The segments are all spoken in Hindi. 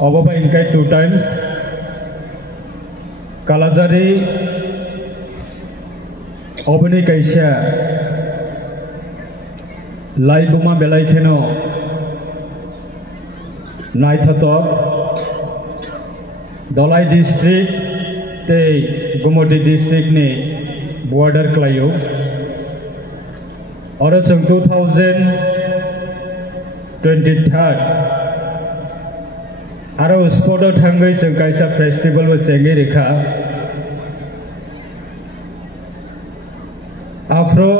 Oba inkai 2 times. Kalajari Obani kaisa Laibuma Belaikeno Naithatok Dolai district te Gumodi district ni border klayo Ora sang 2023 Aro spodo thangai sang kaisa festival wa sengi rekha Afro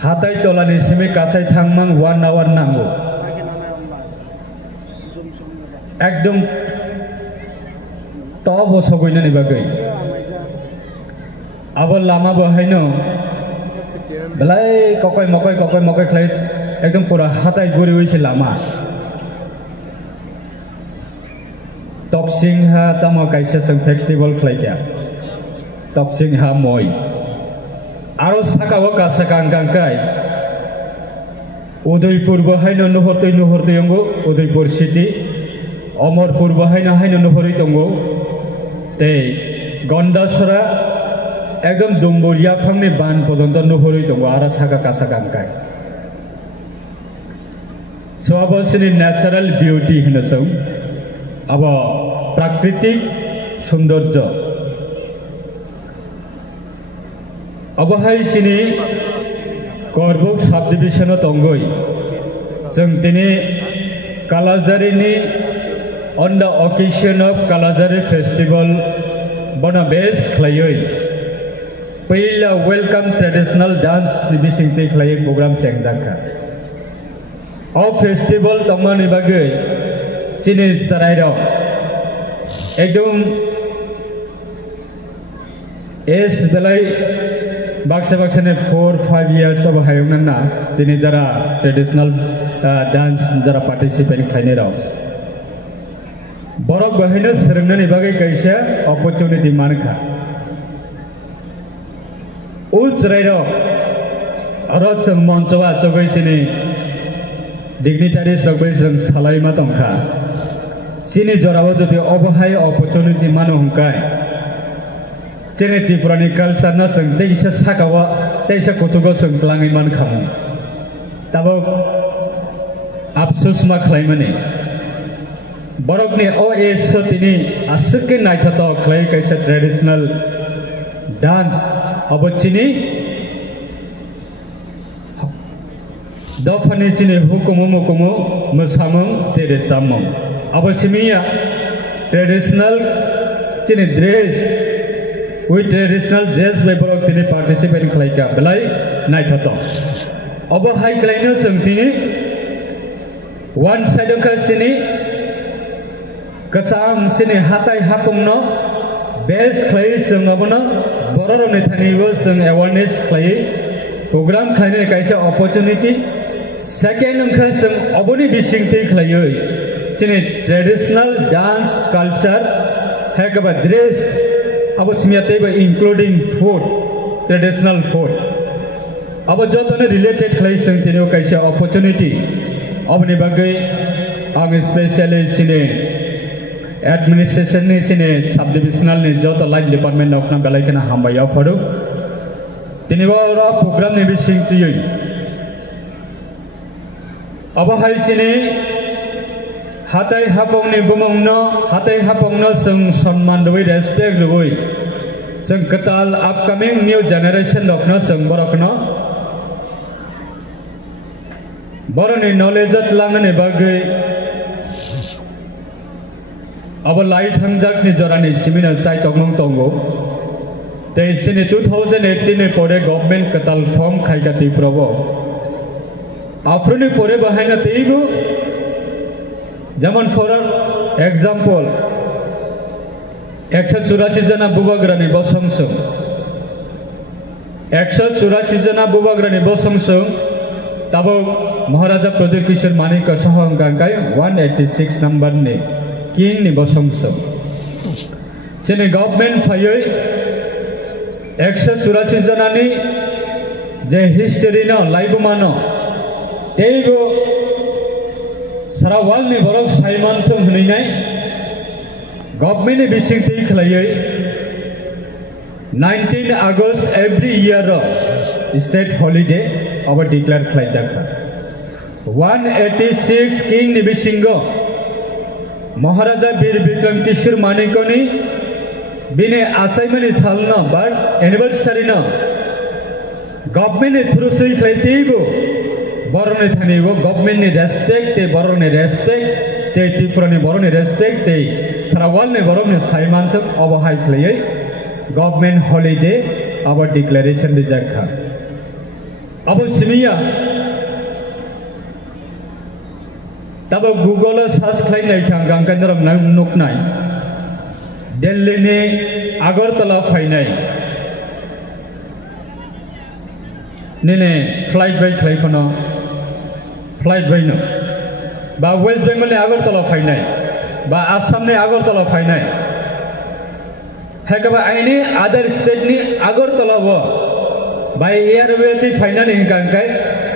Hatai tolani simi kasai thangmang 1 hour nango Ekdom Tobo sogoina ni bagai Abo lama bahaino Belai kokoi mokai khlai ekdom pura hatai guri hoise lama Toksing ha tamo kaisa sang festival khlaikya Toksing ha moi Aro sakawa kasakang kangkai Udaipur bahaino nuhortoi yongo Udaipur city Amarpur bahaino nuhoroi tongo Te Gondasara ekdom Dumburia phangni ban pojonto nuhoroi tongo ara saka kasakang kai So abo sini natural beauty hino song abo prakritik sundorjo abo hai sini Korbuk subdivision tongoi jeng tini Kalajari ni on the occasion of Kalajari festival bona base klayoi Pila welcome traditional dance bising te klayoi program sengdaka Au festival tomani bagai Cini Sarairo Ekdom Es belai Baksa ne 4-5 years of hayung na Tini jara traditional dance jara participate khaine rao Borok bahina serengna bagai kaisa opportunity manka Ul Sarairo Arot monchowa chogai sini Dignitary Salvation Salaima Tongka Sini Jorawa Jodi Obahai opportunity Manu Hunkai Cine Tipurani culture na sang Teisa Sakawa Teisa Kutugo sang Tlangiman Kamu Tabo Absus Maklaimani Borokni O.S. Sotini Asuki Naitato Klai Kaisa traditional dance Abochini Dofani sini hukumu musamung teresamung. Abasimiya traditional sini dress with traditional dress by borok tini participate khlaika belai naithato. Abo hai klaino sangtini one side ka sini kasam sini hatai hapungno base khlai sangabono bororo nethanigo sang awareness khlai program khaine kaisa opportunity Second sang aboni bising te khlaiyoi chine traditional dance culture hekaba dress abo simiate ba including food traditional food abo jotone related khlai sang tino kaisa opportunity aboni bagai ang especially sine administration ni sine subdivisional ni joto line department okna belaikana hambaya foru tini ba program ni bising tiyoi Abahai sini hatai hapongni bumongno hatai hapongno sung sonman doi respect doi sung ketal upcoming new generation dokno sung borokno boroni knowledge tlangane bagai abo light hangjak ni jorani simina sai tongmong tongo te sini 2018 ne pore government ketal form khaigati probo Afroni pore bahayna teibu Jaman for example 184 jana bubagrani bosongsung 184 jana bubagrani bosongsung tabo Maharaja Pradeep Kishore Manik Sahang Gangkai 186 number ni king ni bosongsung Chene government phayoi 184 jana ni je history no laibu mano Teigo सारा वर्ल्ड नि बरक साइमानथों होनैनाय गभर्नमेंट नि बिसिंथि खलायै 19 August every year state holiday our declare खलायजाखा 186 king नि बिसिंगो महाराजा वीर विक्रम किशोर मानेकनि बिने आसाइमनि सालनो बट एनिवर्सरी नो गभर्नमेंट नि थ्रु सै खलायतिबो बरने थानिबो गभर्नमेंट नि रेस्पेक्ट ते बरने रेस्पेक्ट ते त्रिपुरानि बरने रेस्पेक्ट ते सारा वर्ल्ड नि बरने साइमानथों अबहाय खलायै गवर्नमेंट हॉलिडे अब डिक्लेरेशन दिजाखा अब सिमिया तब गूगल सर्च खालामनाय गांगानरम नुकनाय दिल्ली नि आगरतला फायनाय निने फ्लाइट बाय खालायफनो फ्लाइट बायनो बा वेस्ट बेंगल नि आगरतला फायनाय बा आसाम नि आगरतला फायनाय हेकबा आइनि अदर स्टेट नि आगरतला वो बाय एयरवे ति फाइनानि हिंगांखाय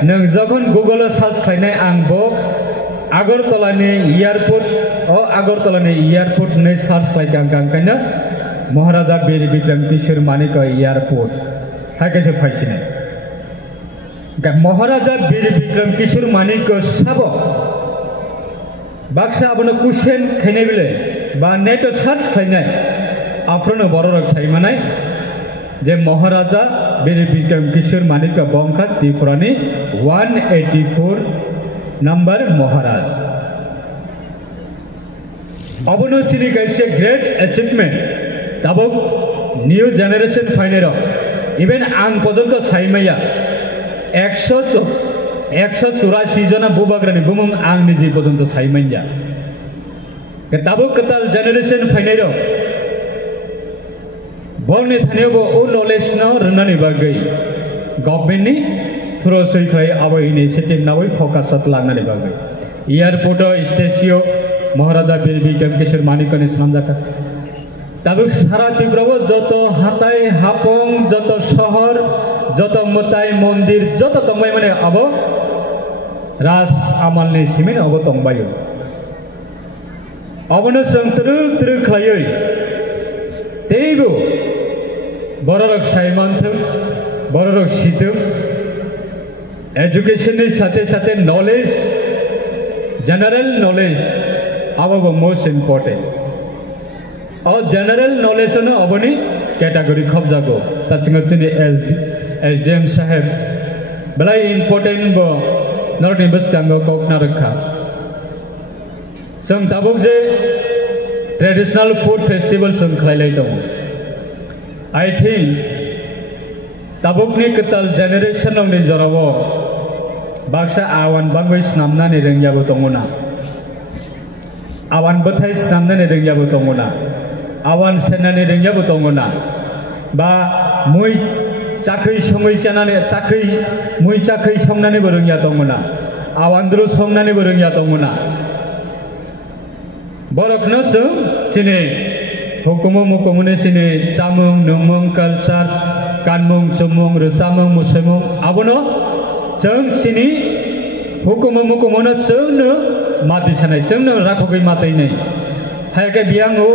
नों जखन गूगल सर्च खालामनाय आंबो आगरतला नि एयरपोर्ट आगरतला नि एयरपोर्ट ने सर्च खालामगांखायनो महाराजा वीर विक्रम किशोर मानेको एयरपोर्ट हाकेसे फाइसिनाय महाराजा वीर विक्रम किशोर मानेको साबो बाक्सा आबनो क्वेश्चन खायनाय बिले बा नेट सर्च खालामनाय आफ्रोनो बररक साइमानाय जे महाराजा वीर विक्रम किशोर मानेको बंखा त्रिपुरानि 184 नंबर महाराज अबनो सिनि कैसे ग्रेट अचिवमेंट तबक न्यू जनरेशन फाइनेरो इवेन आं पर्यंत साइमाया 184 जना बुबाग्रानि बुमुं आं निजे पर्यंत साइमाया तबक कताल जनरेशन फाइनेरो बरने थानायावबो ओ नलेज न रोंनानै बागै गभर्नमेंट नि थ्रु सैखाय अब इनिशिएटिभ नावै फोकस लांनानै बागै एयरपोर्ट स्टेसियो महाराजा वीर विक्रम किशोर मानेकनि सामजाखा तब सारा त्रिपुराव जत हाताय हापं जत शहर जत मताय मंदिर जत तंबाय माने अब राज आमालनि सिमिन अब तंबायो अबनो जों त्रुक खालायै तेबो बररक साइमानथों बररक सिथों एजुकेशन नि साथे साथे नॉलेज जनरल नॉलेज आबाबो मोस्ट इम्पोर्टेंट और जनरल नॉलेज नो अबनी कैटेगरी खब जागो ताचिंग तिनि एसडीएम साहेब बलाई इम्पोर्टेंट बो नरनि बसकांगो कोकना रखा जों ताबुक जे ट्रेडिशनल फूड फेस्टिवल जों खालायलाय दं आई थिंक ताबुकनि कताल जेनेरेशन नि जराव बाक्सा आवान बांगै स्नामनानै रोंयाबो दङना आवान बथाय स्नामनानै रोंयाबो दङना आवान सेनानै रोंयाबो दङना बा मुइ चाखै सङै जानानै चाखै मुइ चाखै संनानैबो रोंया दङना आवानद्रु संनानैबो रोंया दङना बरकनो जों दिनै हुकुमु मुकुमुनि सिनि चामुं नोमुं कालचार कानमुं जोमुं रोजामुं मुसुमुं आबनो जों सिनि हुकुमु मुकुमुनो जोंनो माति सानाय जोंनो राखगै मातैनै हायके बियांगो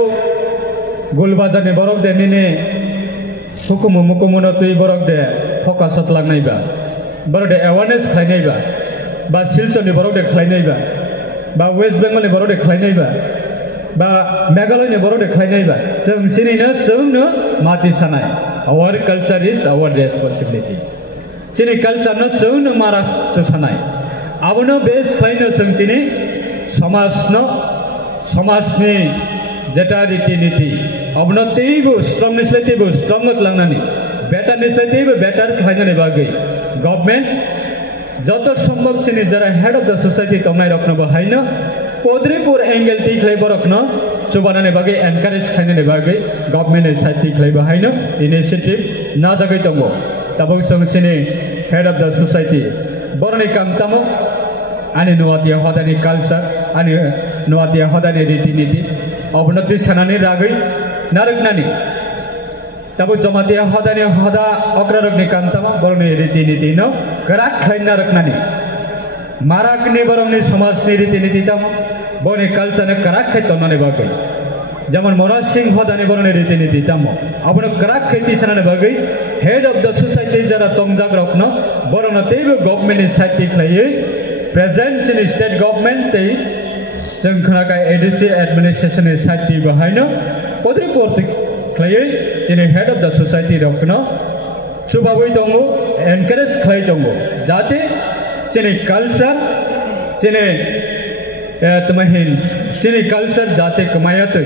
गुलबाजारनि बरक देनिने हुकुमु मुकुमुनो तुइ बरक they focus लांनायबा Barak they awareness खालायनायबा बा सिलचरनि बरक दे खालायनायबा बा वेस्ट बेंगलनि बरक दे खालायनायबा बा मेघालयनि बरक दे खालायनायबा जों सिनिनो जोंनो माति सानाय our culture is our responsibility चिनि कल्चर न जोंनो मारा सानाय आबनो बेस खायनो जों दिनै समाजनि जेटा रीति नीति अबनो तेबो स्ट्रंगनिफ्राय तेबो स्ट्रंग लांनानै बेटारनिफ्राय तेबो बेटार खालायनानै बागै गभर्नमेंट जत सम्भव चिनि जरा हेड ऑफ द सोसाइटी तंनाय रखनबो हायनो कोद्रिपुर एंगल ती खलायबो रखनो चुबानानै बागै एनकारेज खालायनानै बागै गभर्नमेंट साइड ती खलायबो हायनो इनिशिएटिभ नाजागै दङ तबो जों चिनि हेड ऑफ द सोसाइटी बरनि कामतामो आनि नुवातिया हदानि कल्चर आनि नुवातिया हदानि रीति नीति अवनति सानानै रागै नारगनानि तबो जमातिया हदानि हदा अग्ररगनि कामतामा बरनि रीति नीति न गराक खायना रखनानि Marak ni borong ni samas ni riti niti tamo boni culture ne karak khai tonne bagai যেমন মরাজ সিংহ দানি বরণের রীতিনীতি তামো আপন করাক খেতি সানানে বাগৈ হেড অফ দ্য সোসাইটি যারা তংজাগ রকন বরণ তেইবো গভর্নমেন্ট সাইটি খাইयै প্রেজেন্ট ইন স্টেট গভর্নমেন্ট তেই जों खोनागाय एडिसि एडमिनिस्ट्रेशन साइटी बाहायनो पदरि पर्ति खाइयै दिनै हेड अफ द सोसाइटी रकन सुबाबै दङ एनकारेज खाइ दङ जाहाथे दिनै कालचार दिनै तमहिन दिनै कालचार जाहाथे कमायातै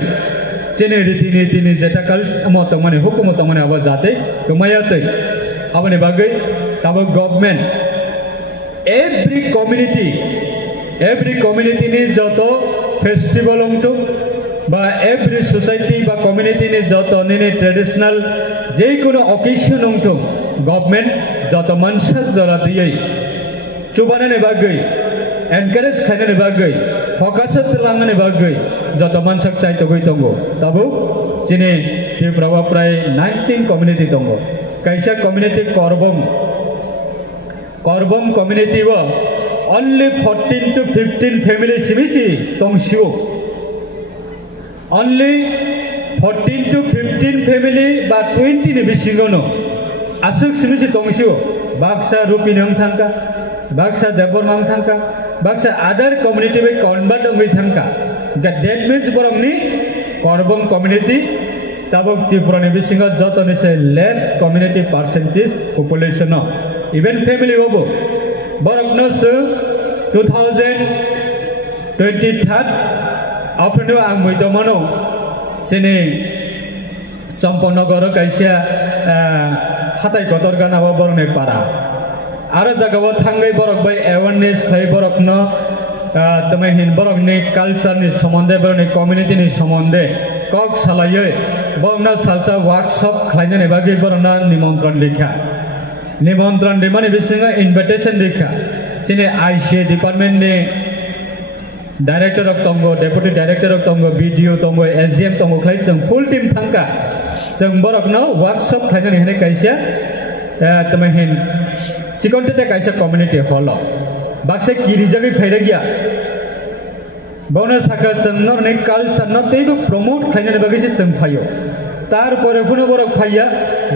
दिनै रीतिनीतिनि जेटा काल मत माने हुकुम मत माने अब जाहाथे कमायातै आबनि बागै Tabo government every community ni joto festival ongtu ba every society ba community ni joto ni traditional jei kono occasion ongtu government joto mansa jora diyei chubane ne bagai encourage khaine ne bagai focus lang ne bagai joto mansak chai to goi tongo tabu jine Tripura pray 19 community tongo kaisa community korbom community wa only 14 to 15 family simisi tongshu only 14 to 15 family ba 20 ni bisingono asuk simisi tongshu baksa rupi nang thangka baksa debor nang thangka baksa other community be convert oi thangka that means borong ni korbom community tabok Tripura ni bisingo joto ni se less community percentage population no even family hobo borok no 2023 afternoon ang moidomano sini Champonagar kaisa hatai kotor gana borone para aro jagawo thangai borok bai awareness khai borok no tame hin borok ni culture ni somonde borone community ni somonde kok salaye borna salsa workshop khlaine ne bagi borna nimantron de mane bisinga invitation likha sini ICA department ni director of tongo deputy director of tongo BDO tongo SDM tongo khlai जों full team thangka जों borok no workshop khlaine ne kaisa tame hin chikonte te kaisa community hall bakse kiri jagi phaira gya bone saka channor ne culture no teibo promote khlaine ne bagi जों phayo tarpore puno borok phaiya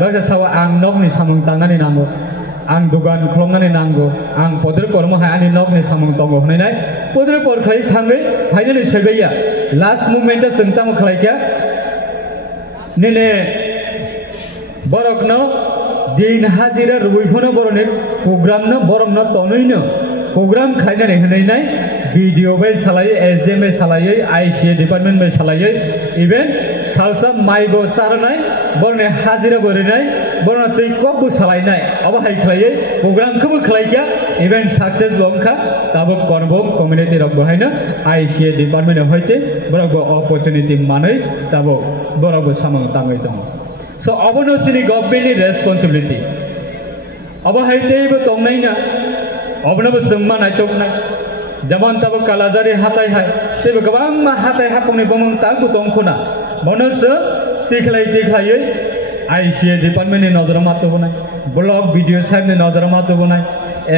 bakse sawa ang nok ni samung tangnani nango ang dugan khlomnani nango ang podre kormo hayani nok ni samung tongo hnai podre por khai thangai finally sebaiya last moment जों tamo khlaikya nile borok no din hajira ruifono borone program no borok no tonoino program khainani hnai video bai salai SDM bai salai ICA department bai salai even salsa maibo saranai borne hajira borinai borna tui kokbu salainai aba hai khlai program khobo khlaikya event success longkha tabo korbom community rok bohaina ICA department hoite borok opportunity manai tabo borok samang tangai tong so abono sini government ni responsibility aba haite bo tongnai na abono bo sungma naitoknai যেমন তব কালাজারি হাতাই হাই তেবে গোবাং মা হাতাই হাপংনি বমং তাগু তংখনা বনস তিখলাই ICA ডিপার্টমেন্ট নি নজর মাতো বনাই ব্লক ভিডিও সাহেব নি নজর মাতো বনাই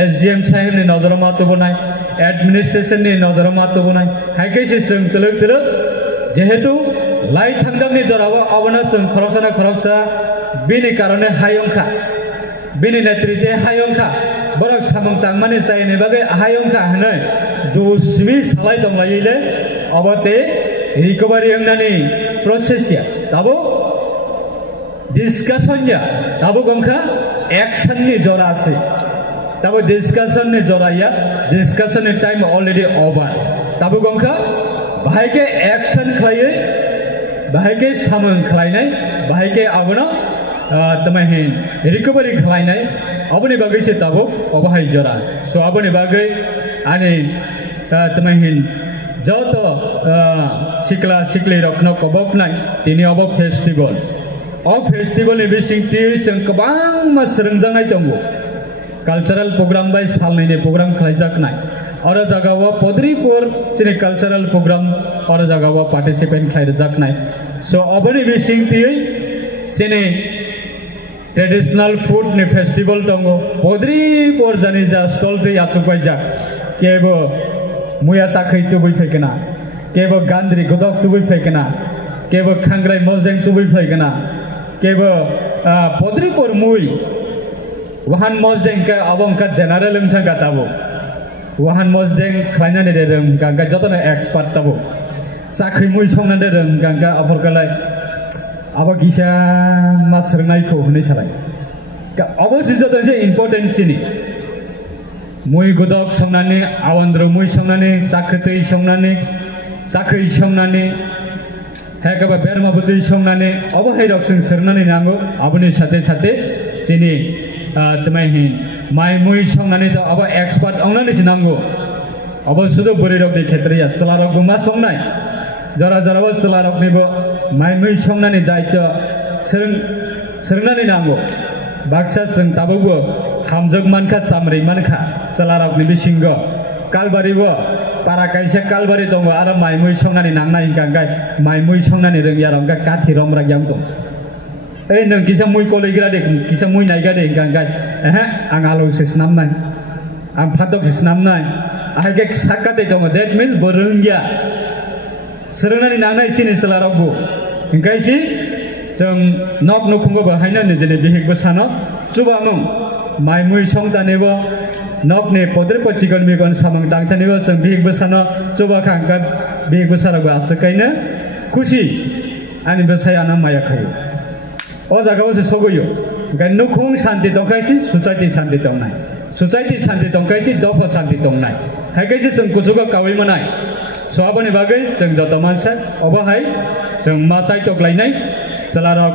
SDM সাহেব নি নজর মাতো বনাই এডমিনিস্ট্রেশন নি নজর মাতো বনাই হাইকেসি जों তলক যেহেতু লাই থাংজামনি জরাও অবনা जों খরচা বিনি কারণে হাইংখা বিনি নেতৃত্বে হাইংখা borok samung tangmani saini bagai ahayongkha hanai dosmi salai donglaile abote recovery angnani process ya tabo discussion ya tabo gongkha action ni jora ase tabo discussion ni jora ya discussion ni time already over tabo gongkha bahaike action khlaiye bahaike samung khlainai bahaike abono tamahin recovery khlainai aboni bagai se tabo obahai jora so aboni bagai ani tamahin joto sikla sikli rokno kobok nai tini obo festival ni bising ti जों गोबां मा srengjangai tongo cultural program bai salni ni program khlaijak nai aro jagawo podripur chini cultural program aro jagawo participant khlaijak nai so aboni bising ti chini traditional food ni festival tongo podri por jani ja stol te yatuk bai jak केबो मुया साखै तुबै फैकना केबो गान्द्रि Gadag तुबै फैकना केबो खांग्राय मजदें तुबै फैकना केबो पद्रिपुर मुई वाहन मजदें का अबं का जनरल उंथा गाताबो वाहन मजदें खायना ने देरम गांगा जतन एक्सपर्ट ताबो साखै मुई संना देरम गांगा अफरकालाय अब गिसा मासरनायखौ होनै सालाय अबसि जतन जे इम्पोर्टेन्ट सिनि मुई गदक संनानै आवान्द्र मुई संनानै चाखै संनानै हेगबा बेरमा बुदै संनानै अब हैरक जों सोरनानै नांगौ आबनि साथे साथे सिनि तमाय हिन माइ मुई संनानै त अब एक्सपर्ट औनानै नांगौ अब सुदो बोरैरक दे क्षेत्रया चलारक मा संनाय जरा जराबो चलारक निबो माइ मुई संनानै दायित्व सोरनानै नांगौ बाक्सा जों ताबो हामजोग मानखा चामरै मानखा चलारक नि बिसिंग कालबारिबो पारा काइसे कालबारि दङ आरो माइ मुइ संनानै नांनाय गांगाय माइ मुइ संनानै रोंया रंगा काथि रमरा यां दं ए नों किसा मुइ कलेग्रा दे किसा मुइ नायगा दे गांगाय आं आलौ सिसनामनाय आं फाटक सिसनामनाय आगे साकाते दङ दैट मीन्स बरोंगिया सोरनानै नांनाय सिनि चलारकबो गायसि जों नक नखुंगो बाहायनो निजेनि बिहिगबो सानो जुबामु माइ मुइ संतानेबो नकने पद्रे पचिगन मेगन सामंग दांथानेबो जों बिहिगबो सानो जुबा खांगा बिहिगबो साराबो आसकायनो खुशी आनि बसायाना मायाखै ओ जागाबो सगयो गाय नखुं शान्ति दंखायसि सोसाइटी शान्ति दंनाय सोसाइटी शान्ति दंखायसि दफा शान्ति दंनाय हायखायसि जों गुजुगा कावै मनाय सहाबनि बागै जों जत मानसा अबहाय जों मा चाइटक लायनाय चलारक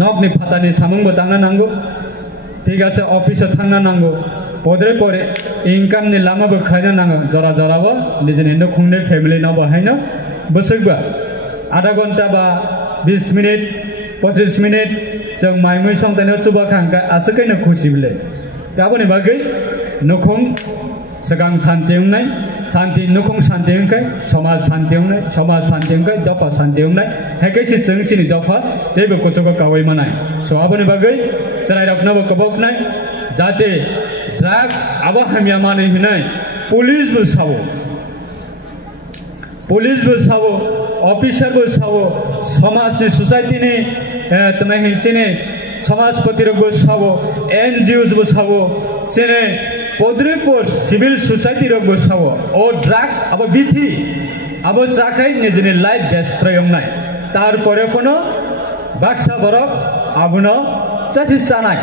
नकनि फातानि सामंगबो दांना नांगौ थिगासे अफिसाव थांना नांगौ पद्रे परे इनकाम नि लामाबो खायना नांगौ जरा जराबो निजेनि नखुंनि फेमिलि नाव बाहायनो बोसोरबा आधा घन्टा बा 20 मिनिट 25 मिनिट जों माइ मुइ संतानो चुबा खांगा आसकायनो खुसि बिले गाबोनि बागै नखुं सगां शान्ति उंनाय शान्ति नखुं शान्ति उंखाय समाज शान्ति उंनाय समाज शान्ति उंखाय दफा शान्ति उंनाय हायखायसि जों सिनि दफा तेबो कुचुगा कावै मानाय सहाबनि बागै सरायरकनाबो कबकनाय जाते ड्राग्स आबा हामिया माने हिनाय पुलिसबो सावो अफिसारबो सावो समाजनि सोसाइटिनि तमाय हिनसिनि समाजपतिरबो सावो एनजिओसबो सावो सिने पद्रिपुर सिविल सोसाइटी रबो सावो ओ ड्राग्स अब बिथि अब जाखाय निजेनि लाइफ देस्ट्रयंनाय तारपरे कोनो बाक्सा बरक आबुनो चासि सानाय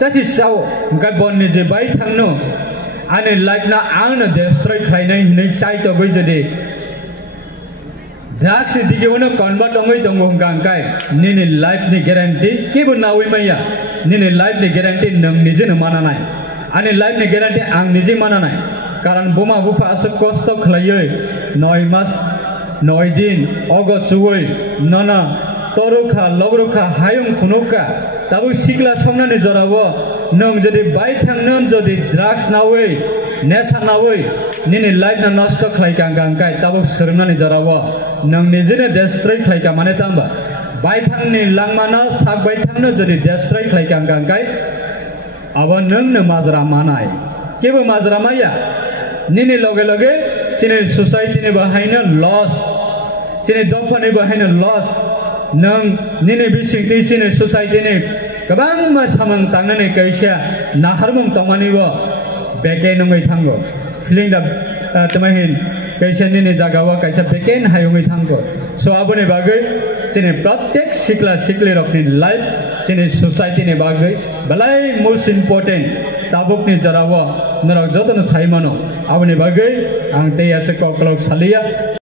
चासि सावो गाय बननि जे बाय थांनो आनि लाइफ ना आंनो देस्ट्रय खायनाय हिनै चाइतो बै जदि ड्राग्स दिगेवनो कन्वर्ट अंगै दंगो गांकाय निनि लाइफ नि ग्यारेंटी केबो नावै माया निनि लाइफ नि ग्यारेंटी नों निजेनो मानानाय आनि लाइफ नि ग्यारेंटी आं निजे मानानाय कारण बुमा बुफा आसो कष्ट खलायै 9 मास 9 दिन अग चुवै नना तरुखा लग्रुखा हायुं फुनुका ताबो सिगला संनानै जराबो नों जदि बाय थांनो जदि ड्राग्स नावै नेशा नावै निनि लाइफ ना नष्ट खलायका गांकाय ताबो सोरनानै जराबो नों निजेनो देस्ट्रय खलायका माने तांबा बाय थांनि लांमाना साग बाय थांनो जदि देस्ट्रय खलायका गांकाय अब नोंनो माजरा मानाय केबो माजरा माया निनि लगे लगे चिने सोसाइटी ने बाहायनो लस चिने दफानि बाहायनो लस नों निनि बिसिंति चिने सोसाइटी ने गोबां मा सामोन तांनानै कैसा नाहारमुं तमानिबो बेके नङै थांगो फिलिं दा तमाहिन कैसा निनि जागावा कैसा बेकेन हायुङै थांगो सो आबोनि बागै चिने प्रत्येक सिक्ला सिक्ले रकनि लाइफ चिने सोसाइटी ने बागै बलाय मोस्ट इम्पोर्टेन्ट ताबुकनि जरावा नरक जतन साइमानो आबोनि बागै आं तेयासे ककलक सालिया